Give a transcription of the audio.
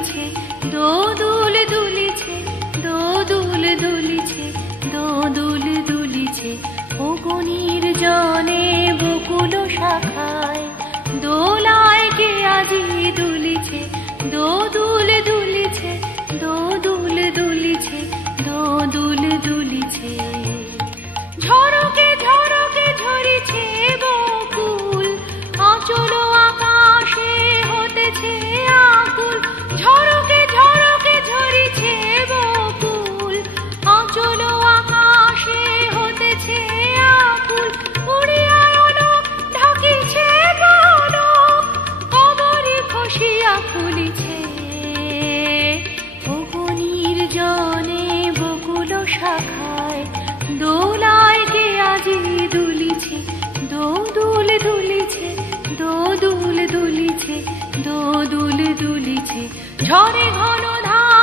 দুলিছে, দোদুল দুলিছে, দোদুল দুলিছে, দোদুল দুলিছে। ফগুনির জনে বকুল শাখায় দোলায় কে আজি দুলিছে, দোদুল দুলিছে, দোদুল দুলিছে, দোদুল দুলিছে। ঝরকে ঝরকে ঝরিছে বকুল, আঁচল আকাশে হতেছে আকুল। ঝরকে ঝরকে ঝরিছে বকুল, আঁচল আকাশে হতেছে আকুল। উড়িয়া অলক ঢাকিছে পলক, অবরি খসিয়া খুলিছে। ফগুনির জনে বকুল শাখায় দোলায় কে আজি দুলিছে, দোদুল দুলিছে, দোদুল দুলিছে, দোদুল দুলিছে। ঝরে ঘন ধার